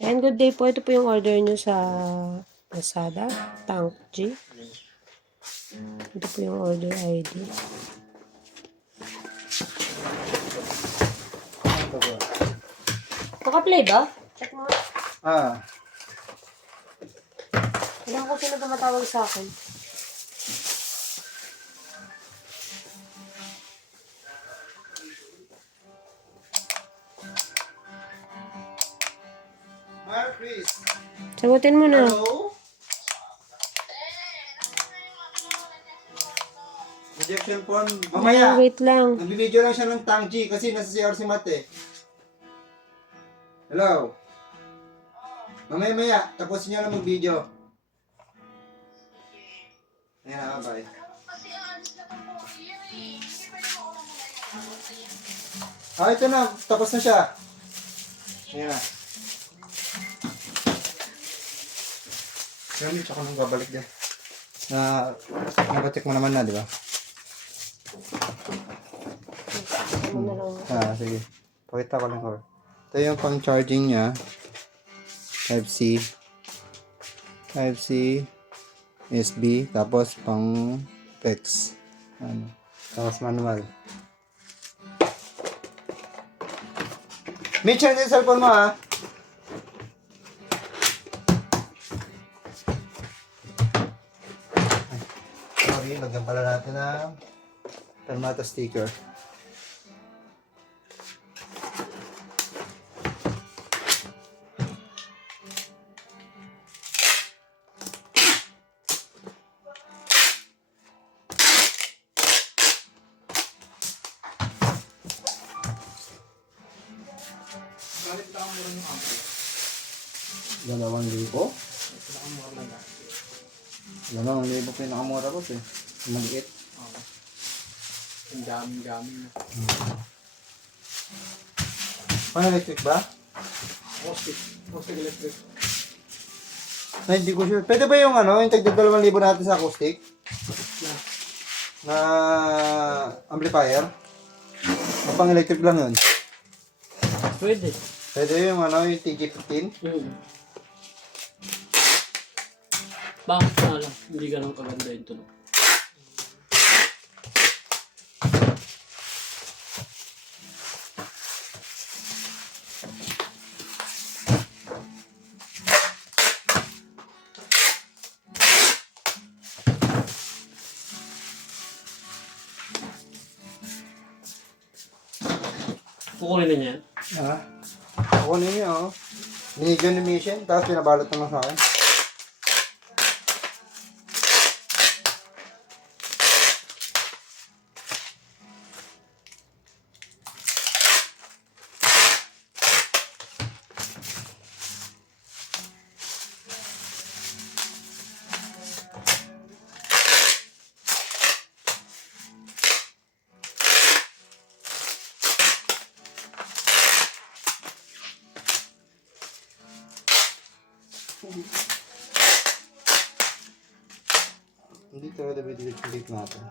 And good day po. Ito po yung order nyo sa Lazada. Tank G. Ito po yung order ID. Naka-play ba? Check mo. Ilang ko sino tumatawag sa akin. Chris. Sagutin mo na. Hello? Injection form. Mamaya. Wait lang. Nagbibideo lang siya ng Tangji kasi nasa CR si Mate. Hello? Mamaya. Tapusin niya lang mag-video. Ayan na, bye. Ito na. Tapos na siya. Ayan na. Gamit ako nang babalik dyan. Nabatik mo naman na, di ba? Sige. Pakita ko lang ko. Ito yung pang charging niya. Type-C. Type-C. USB. Tapos pang PEX. Tapos manual. Mitch, yung cellphone mo ha. Sorry, lagyan pala natin ng Permata sticker. Dalawang libo? Dalawang libo pinakamura ko eh. Maliit. Ang daming-daming na. Pang electric ba? Acoustic electric. Ay, hindi ko sure. Pwede ba yung yung tagdag 2,000 natin sa acoustic? Na amplifier? O pang electric lang yun? Pwede. Pwede yung yung TG15? Bakit nga lang? Hindi ganun kaganda yung tunog. Kukunin na niya. Ako na yun, Binigyan ni Mission, tapos pinabalot naman sa akin. Hindi talaga delete natin.